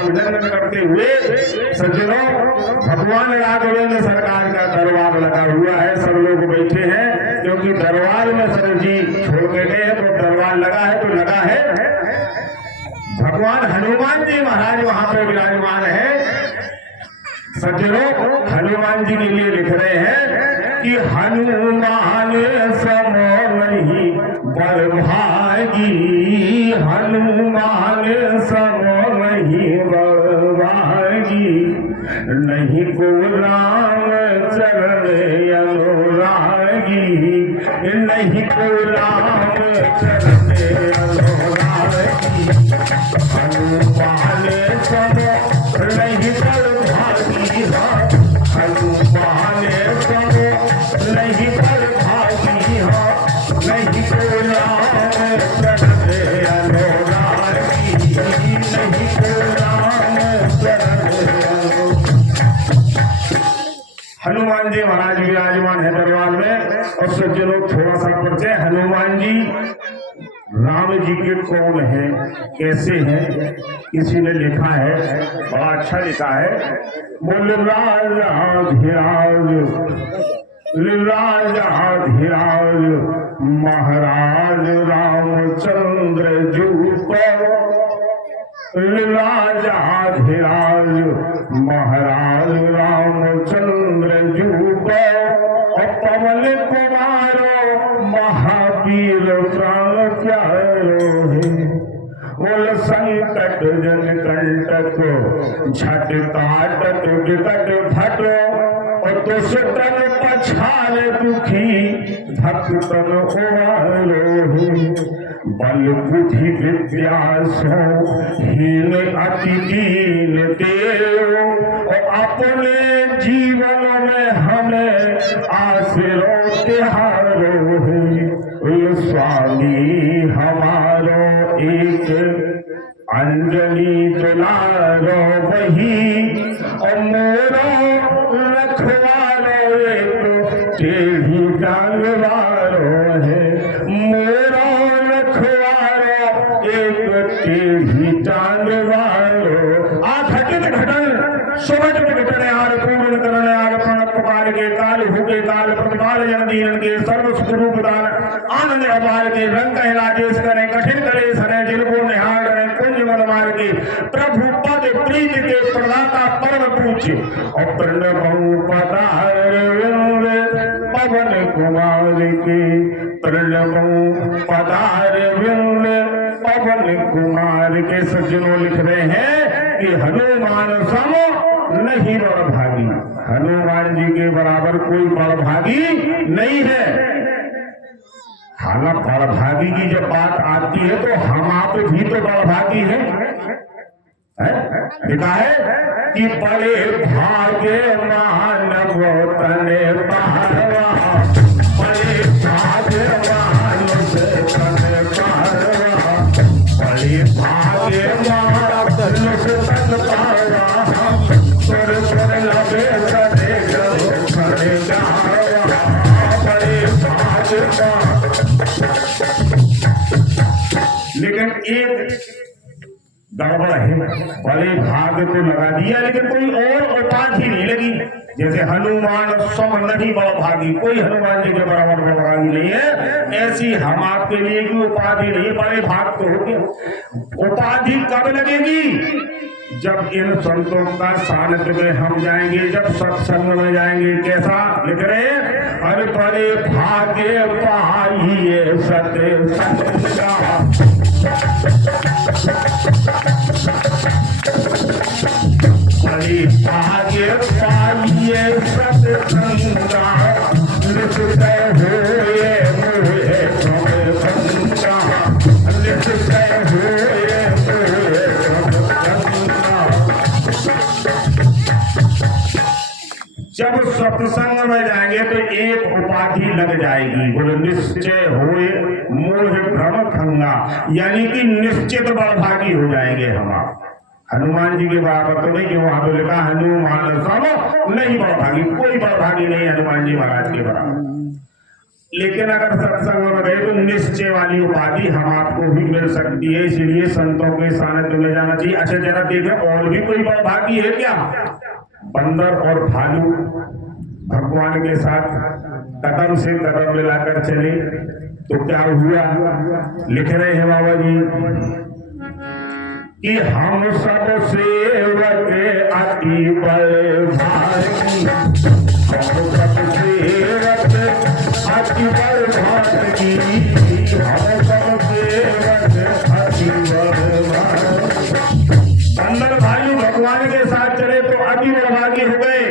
अभिनंदन करते हुए सज्जनों, भगवान राघवेंद्र सरकार का दरबार लगा हुआ है, सब लोग बैठे हैं, क्योंकि दरबार में सर जी छोड़ के गए हैं, तो दरबार लगा है तो लगा है। भगवान हनुमान जी महाराज वहां पर विराजमान है। सज्जनों, हनुमान जी के लिए लिख रहे हैं कि हनुमान सम नहीं बलभागी, हनुमान सम नहीं बलभागी, नहीं को राम चरण अनुरागी, नहीं को राम चरण अनुरागी, हनुमान सम नहीं बलभागी, हनुमान सम नहीं बलभागी, नहीं को राम चरण अनुरागी, नहीं को राम चरण अनुरागी। हनुमान जी महाराज विराजमान है दरबार में। और सज्जनों, थोड़ा सा परिचय, हनुमान जी राम जी के कौन है, कैसे हैं, किसी ने लिखा है, बड़ा अच्छा लिखा है। बोल राजाधिराज महाराज रामचंद्र जी को, राजाधिराज महाराज रामचंद्र जी को, पवन कुमारो महावीर प्राण प्यारो है। बोल संकट जन कंटक झट काटत विकट भट, और दुष्टन पछाड़ दुखी भक्तन उबारो है। बल बुद्धि विद्या सो हीन अति दीन देव, और अपने जीवन में हमें आशीर्वाद तिहारो है। स्वामी हमारो एक अंजलि दुलारो वही, और मोरो रखवारो एक टेढ़ी डालवारो है। मोरो रखवारो एक टेढ़ी डालवारो, घटित घटन सुबह घटन आर पूर्ण करण आर प्रण पुकार के काल हुके काल प्रतिपाल जन दीन के सर्व स्वरूप दान आनंद अपार के रंग कहे राजेश करें कठिन करे सने जिनको निहार करें कुंज मन मार के प्रभु पद प्रीत के प्रदाता परम पूज्य, और प्रणव पदार पवन कुमार के, प्रणव पदार पवन कुमार के। सज्जनों, लिख रहे हैं कि हनुमान सम नहीं बड़भागी, हनुमान जी के बराबर कोई बड़भागी नहीं है। हालांकि बड़भागी की जब बात आती है तो हम आप भी तो बड़भागी हैं, लिखा है कि बड़े भाग्य मानव तने पारवा, बड़े भाग्य मानव तने पारवा, बड़े भाग्य मानव तन पारवा, सुर सुर लबे सरे गो खड़े गावा, बड़े भाग्य। लेकिन एक गड़बड़ है, बड़े भाग तो लगा दिया लेकिन कोई और उपाधि नहीं लगी। जैसे हनुमान सम नहीं बड़भागी, कोई हनुमान जी के बराबर बड़भागी नहीं है, ऐसी हम आपके लिए की उपाधि नहीं, बड़े भाग तो हो गया। उपाधि कब लगेगी? जब इन संतों का सानिध्य में हम जाएंगे, जब सत्संग में जाएंगे। कैसा लिख रहे हैं? अरे बड़े भाग्य पाइए सत्संग का, बड़े भाग्य पाइए सत्संग का, लिखते हुए मुझे भंगा, लिखते हुए मुझे भंगा। जब सत्संग में जाएंगे तो एक उपाधि लग जाएगी, बोले निश्चय होए मोह भ्रम भंगा, यानी कि निश्चित बड़भागी हो जाएंगे हम आप। हनुमान जी के बराबर तो नहीं, कि वहां तो लिखा हनुमान सम नहीं बड़भागी, कोई बड़भागी नहीं हनुमान जी महाराज के बराबर। लेकिन अगर सत्संग में गए तो निश्चय वाली उपाधि हम आपको भी मिल सकती है, इसलिए संतों के सानिध्य में जाना चाहिए। अच्छा जरा देखें और भी कोई बड़भागी है क्या? बंदर और भालू भगवान के साथ कदम से कदम मिलाकर चले तो क्या हुआ? लिख रहे हैं बाबा जी कि हम सब सेवक अति बलभागी, हम सब सेवक अति बलभागी, हम सब सेवक अति बलभागी। बंदर भालू भगवान के साथ चले तो अति बलभागी हो गए,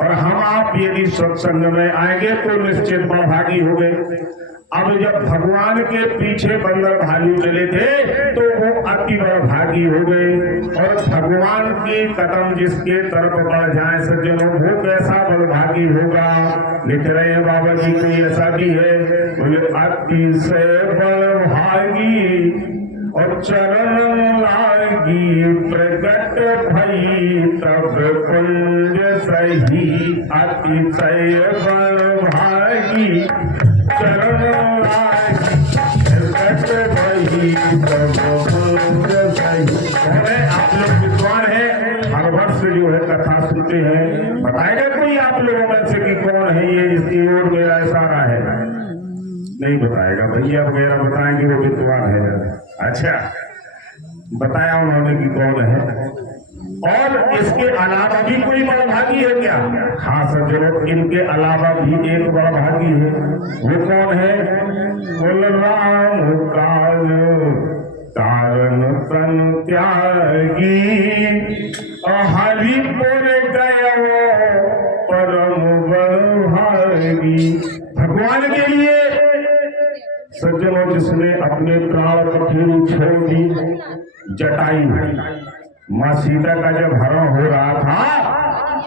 और हम आप यदि सत्संग में आएंगे तो निश्चित बलभागी हो गए। अब जब भगवान के पीछे बंदर भालू चले थे तो वो अति बलभागी हो गए, और भगवान की कदम जिसके तरफ बढ़ जाए सज्जनों वो कैसा बलभागी होगा? लिख रहे हैं बाबा जी कोई ऐसा भी है, बोले अति से बलभागी और चरण लागी प्रकट भई तब कुंज सही, अतिशय बलभागी चरण लागी प्रकट भई तब कुंज सही। आप लोग विद्वान है, हर वर्ष जो है कथा सुनते हैं, बताएगा कोई आप लोगों में से कि कौन है ये जिसकी ओर मेरा इशारा है? नहीं बताएगा, भैया वगैरह बताएंगे वो विद्वान है। अच्छा बताया उन्होंने कि कौन है। और इसके अलावा भी कोई बड़भागी है क्या? हाँ सज्जनों, इनके अलावा भी एक बड़भागी है। वो कौन है? बोल राम काल कारण तन त्यागी, हरिपुर गयो परम बलभागी। भगवान के लिए सज्जनों जिसने अपने प्राण पखेरु छोड़ दी, जटायु मां सीता का जब हरण हो रहा था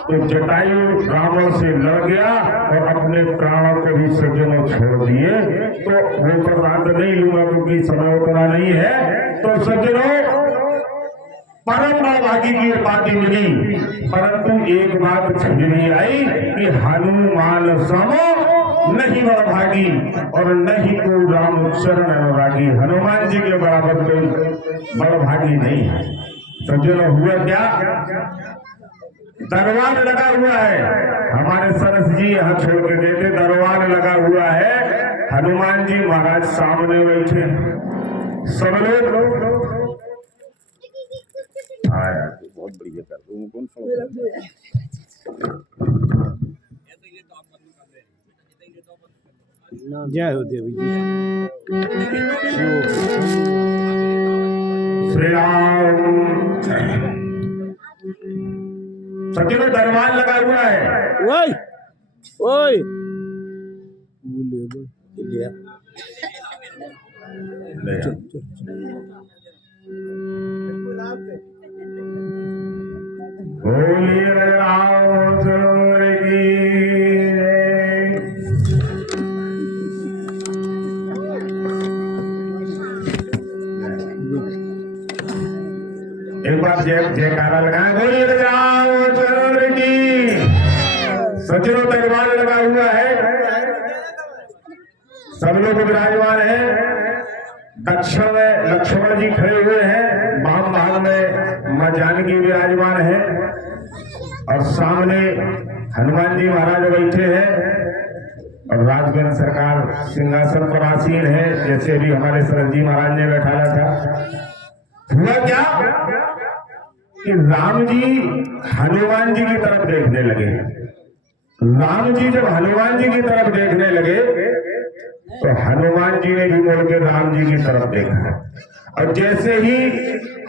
तो जटायु रावण से लड़ गया और अपने प्राणों को भी सज्जनों छोड़ दिए। तो वो वृत्तांत नहीं लूंगा क्योंकि समय उतना नहीं है। तो सज्जनों परम बलभागी की उपाधि मिली, परंतु एक बात समझ आई कि हनुमान समो नहीं बलभागी और नहीं को रामचरण अनुरागी। हनुमान जी के बराबर कोई बलभागी नहीं है। सज्जनों हुआ क्या? दरबार लगा हुआ है, हमारे सरस जी यहाँ छोड़ के देते, दरबार लगा हुआ है, हनुमान जी महाराज सामने बैठे, सब लोग आया बहुत बढ़िया कर दूं कौन सा जय हो देवी जी। श्री राम सज्जनों दरबार लगा हुआ है। ओए ओए बोलिए राम चंद्र की। एक बार जयकारा लगाए, बोलिए रामचंद्र की। सज्जनों दरबार लगा हुआ है, सब लोग विराजमान है। दक्षिण में लक्ष्मण जी खड़े हुए हैं, वाम भाग में मां जानकी विराजमान है, और सामने हनुमान जी महाराज बैठे हैं, और राजगण सरकार सिंहासन पर आसीन है, जैसे भी हमारे सरद जी महाराज ने बैठाया था। हुआ क्या कि राम जी हनुमान जी की तरफ देखने लगे। राम जी जब हनुमान जी की तरफ देखने लगे तो हनुमान जी ने भी बोल के राम जी की तरफ देखा, और जैसे ही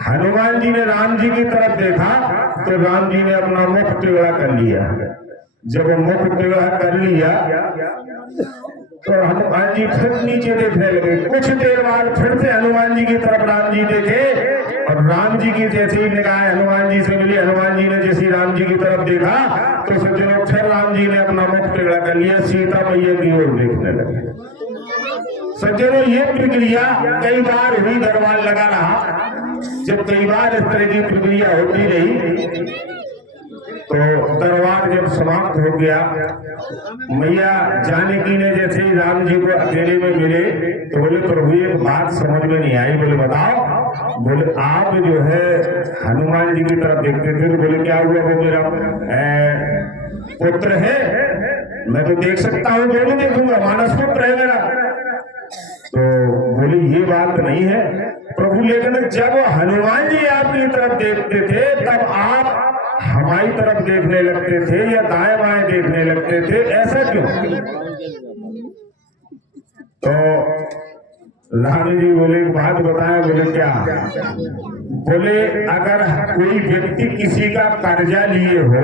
हनुमान जी ने राम जी की तरफ देखा तो राम जी ने अपना मुख टेढ़ा कर लिया। जब वो मुख टेढ़ा कर लिया तो हनुमान जी फिर नीचे देखने लगे। कुछ देर बाद फिर से हनुमान जी की तरफ राम जी देखे, और राम जी की जैसी निगाह हनुमान जी से मिली, हनुमान जी ने जैसी राम जी की तरफ देखा तो सज्जनों फिर राम जी ने अपना मुख टेढ़ा कर लिया, सीता मैया की ओर देखने लगे। सज्जनों ये प्रक्रिया कई बार हुई, दरबार लगा रहा। जब कई बार इस तरह की प्रक्रिया होती रही तो दरबार जब समाप्त हो गया, मैया जानकी ने जैसे ही राम जी को अकेले में मिले तो बोले प्रभु एक बात समझ में नहीं आई। बोले बताओ। बोले आप जो है हनुमान जी की तरफ देखते थे तो बोले क्या हुआ, वो मेरा पुत्र है, मैं तो देख सकता हूँ, दोनों देखूंगा, मानस पुत्र है मेरा। तो बोले ये बात नहीं है प्रभु, लेकिन जब हनुमान जी आपकी तरफ देखते थे तब आप हमारी तरफ देखने लगते थे या दाएं बाएं देखने लगते थे, ऐसा क्यों? तो राम जी बोले बात बताया। बोले क्या? बोले अगर कोई व्यक्ति किसी का कर्जा लिए हो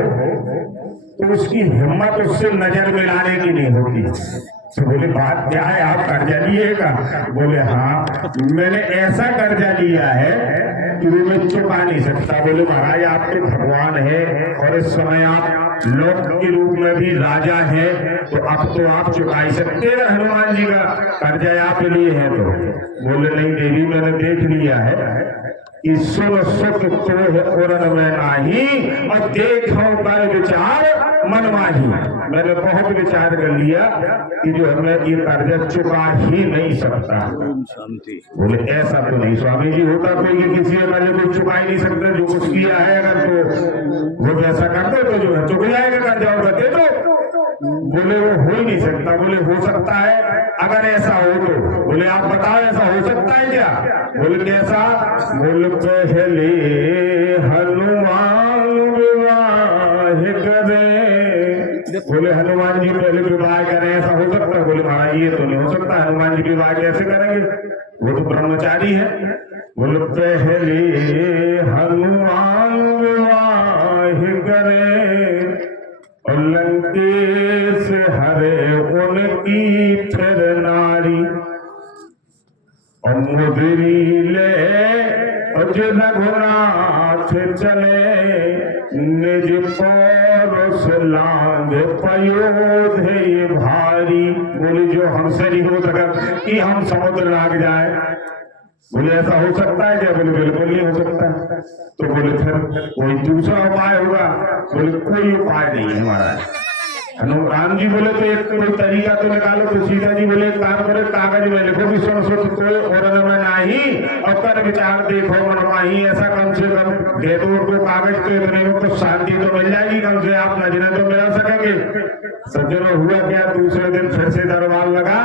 तो उसकी हिम्मत उससे नजर मिलाने की नहीं होती। तो बोले बात क्या है, आप कर्जा लिएगा? बोले हाँ, मैंने ऐसा कर्जा लिया है कि वो मैं चुका नहीं सकता। बोले महाराज आप तो भगवान है और इस समय आप लोक के रूप में भी राजा है, तो अब तो आप चुका ही सकते हैं हनुमान जी का कर्जा आप लिए है तो। बोले नहीं देवी, मैंने देख लिया है, सुन सुख तो है में नाही और देखो कर विचार मन माही। मैंने बहुत विचार कर लिया कि जो हमें ये कर्जा चुका ही नहीं सकता। बोले ऐसा तो नहीं स्वामी जी, होता कोई कि किसी कर्जे को चुका ही नहीं सकता, जो कुछ किया है अगर तो वो ऐसा करते तो जो है चुक जाएगा कर्जा, और दे दो। बोले वो हो ही नहीं सकता। बोले हो सकता है, अगर ऐसा हो तो। बोले आप बताओ ऐसा हो सकता है क्या? बोले कैसा? बोले पहले हनुमान विवाह करे। बोले हनुमान जी पहले विवाह करें, ऐसा हो सकता है? बोले महाराज ये तो नहीं हो सकता, हनुमान जी विवाह कैसे करेंगे, वो तो ब्रह्मचारी है। बोले पहले हनुमान विवाह करे और लंकेश हरे उनकी फिर नारी और मुदरी ले रघुनाथ चले निज पौरुष लांग पयोधे भारी। बोले जो हमसे नहीं हो सका कि हम समुद्र लाग जाए। बोले ऐसा हो सकता है क्या? बोले बिल्कुल नहीं हो सकता। तो बोले फिर कोई दूसरा उपाय होगा? बोले कोई उपाय नहीं है महाराज। राम जी बोले तो एक कोई तरीका तो निकालो। तो सीता जी बोले काम करो, कागज में लिखो कि सुन सुख कोई और में नहीं और कर विचार देखो मन माही। ऐसा कम से कम दे दो को कागज, तो इतने में तो शांति तो मिल जाएगी कम से, आप नजरें तो मिला सकेंगे। सज्जनों हुआ क्या, दूसरे दिन फिर से दरबार लगा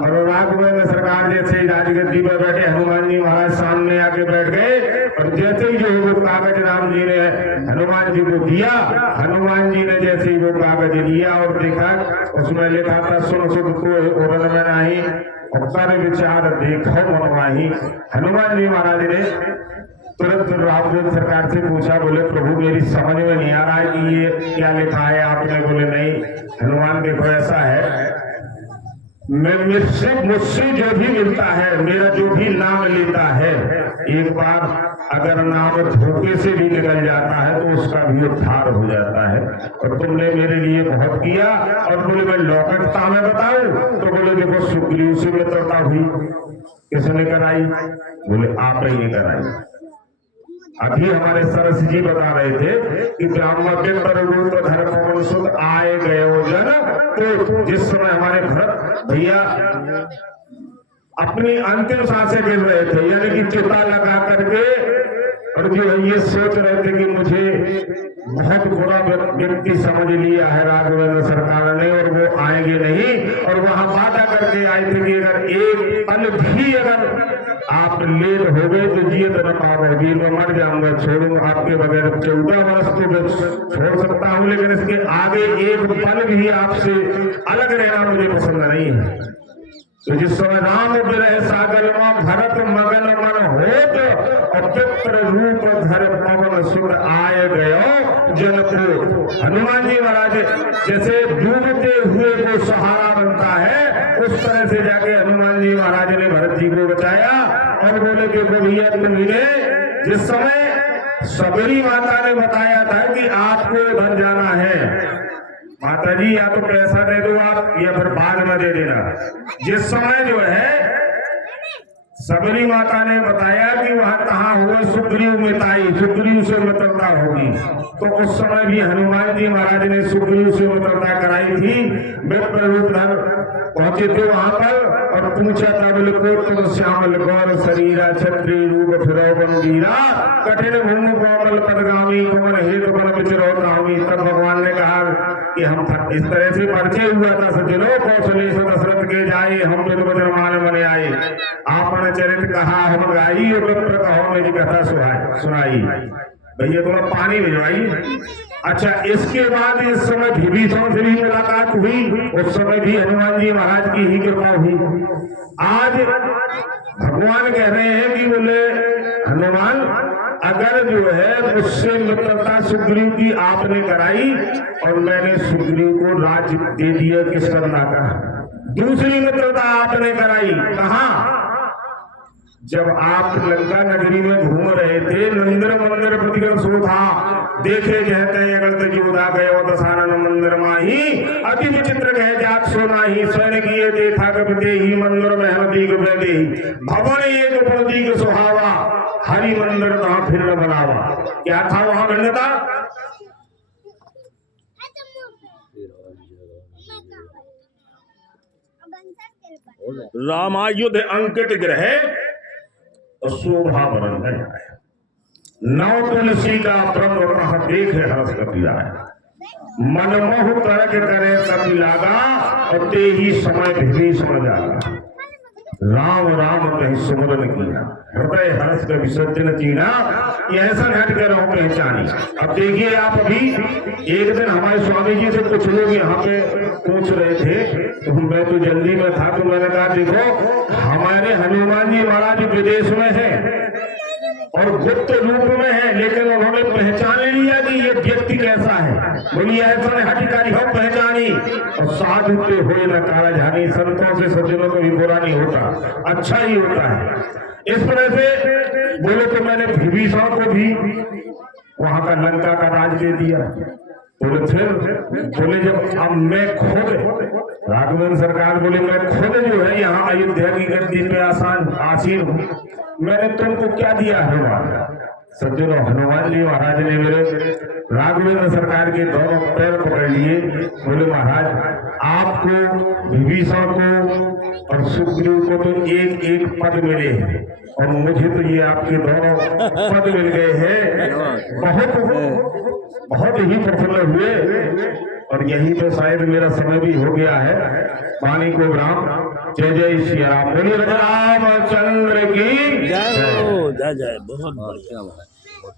और राघवेंद्र सरकार जैसे ही राजगद्दी पर बैठे हनुमान जी महाराज सामने आके बैठ गए और जैसे ही जो वो कागज राम जी ने हनुमान जी को दिया, हनुमान जी ने जैसे ही वो कागज लिया और देखा उसमें लिखा था सुन सुख को उड़न में नहीं और कर विचार देखो मनमाही। हनुमान जी महाराज ने तुरंत राघवेंद्र सरकार से पूछा। बोले प्रभु मेरी समझ में नहीं आ रहा है कि ये क्या लिखा है आपने। बोले नहीं हनुमान देखो ऐसा है, मुझसे जो भी मिलता है, मेरा जो भी नाम लेता है, एक बार अगर नाम धोखे से भी निकल जाता है तो उसका भी उद्धार हो जाता है। और तुमने मेरे लिए बहुत किया। और बोले मैं लौकटता में बताऊं? तो बोले देखो सुग्रीव से मित्रता हुई, किसने कराई? बोले आप ही ने कराई। अभी हमारे सरस जी बता रहे थे कि ब्राह्मण के पररूप धर्म सुध आए गए जन। तो जिस समय हमारे भरत भैया अपनी अंतिम सांसें गिर रहे थे, यानी कि चिता लगा करके, और जो ये सोच रहे थे कि मुझे बहुत बुरा व्यक्ति समझ लिया है राघवेंद्र सरकार ने और वो आएंगे नहीं, और वहां वादा करके आए थे कि अगर एक पल भी अगर आप लेट हो गए तो जियत न पाओगे, मैं मर जाऊंगा, छोड़ूंगा आपके बगैर। 14 वर्ष तो मैं छोड़ सकता हूं, लेकिन इसके आगे एक पल भी आपसे अलग रहना मुझे पसंद नहीं है। तो जिस समय राम विरह सागर में भरत मगन मन होत और पित्र रूप धर पवन सुर आए गयो जन को। हनुमान जी महाराज जैसे डूबते हुए को सहारा बनता है, उस तरह से जाके हनुमान जी महाराज ने भरत जी को बचाया। और बोले कि भैया तुम्हें जिस समय सबरी माता ने बताया था कि आपको उधर जाना है, माता जी या तो पैसा दे दो आप या फिर बाद में दे देना। जिस समय जो है सबरी माता ने बताया कि वह कहाँ हुए सुग्रीव मिताई, सुग्रीव से मित्रता होगी। तो उस समय भी हनुमान जी महाराज ने सुग्रीव से मित्रता कराई थी। मित्र रूप धर पहुंचे थे वहां पर और पूछा था, बोले कोटि श्यामल गौर शरीरा छत्री रूप फिरो बंदीरा कठिन भूमि कोमल पदगामी कुमन हेतु बन विचरो धामी। तब भगवान ने कहा कि हम इस तरह से परिचय हुआ था, सजनो कौशलेश दशरथ के जाए हम मान बने आए। आपने चरित कहा हम गाई और मित्र कहो मेरी कथा सुनाई। भैया थोड़ा पानी भिजवाई। अच्छा, इसके बाद इस समय विभीषण से भी मुलाकात हुई। उस समय भी हनुमान जी महाराज की ही कृपा हुई। आज भगवान कह रहे हैं कि बोले हनुमान अगर जो है मुझसे मित्रता सुग्रीव की आपने कराई और मैंने सुग्रीव को राज्य दे दिया किस करना का। दूसरी मित्रता आपने कराई कहा, जब आप लंका नगरी में घूम रहे थे नंदर मंदिर प्रतिगत सोधा देखे कहते अगल जोधा गयो दसानन मंदिर माही अति विचित्र कह जात सोना ही स्वयं किए देखा कपते ही मंदिर में हरदीक दे भवन एक प्रतीक सुहावा हरि मंदिर कहाँ फिर न बनावा। क्या था वहां भिन्नता? रामायुध अंकित ग्रह शोभा बरन है, नव तुलसी का ब्रह्म कहा देखे हर्ष कपिला है। मनमोह तरक करे कपि लागा और ते ही समय विभीषण जागा। राम राम कहीं सुमरन किया हृदय हर्ष का विसर्जन कीना, ऐसा हट कर रहो पहचानी। अब देखिए आप अभी एक दिन हमारे स्वामी जी से कुछ लोग यहाँ पे पूछ रहे थे, तो मैं तो जल्दी में था तो मैंने कहा देखो हमारे हनुमान जी महाराज विदेश में है और गुप्त रूप में है, लेकिन उन्होंने पहचान लिया कि ये व्यक्ति कैसा है। बोलिए ऐसा ने हटिकारी हो पहचानी और साधु पे हुए न कारा जानी। संतों से सज्जनों को भी बुरा नहीं होता, अच्छा ही होता है। इस तरह से बोले तो मैंने विभीषण को भी वहां का लंका का राज दे दिया। बोले फिर बोले जब अब मैं खुद राघवेंद्र सरकार बोले मैं खुद जो है यहाँ अयोध्या की गद्दी पे आसीन हूँ, मैंने तुमको क्या दिया है? सज्जनों हनुमान जी महाराज ने मेरे राघवेंद्र सरकार के दोनों पैर पकड़ लिए। बोले महाराज आपको विभीषण को और सुग्रीव को तो एक एक पद मिले हैं और मुझे तो ये आपके दोनों पद मिल गए हैं। बहुत ही प्रसन्न हुए और यहीं पे शायद मेरा समय भी हो गया है। पानी को राम जय जय श्री राम। बोलिए रामचंद्र की जय। जय जय। बहुत बढ़िया।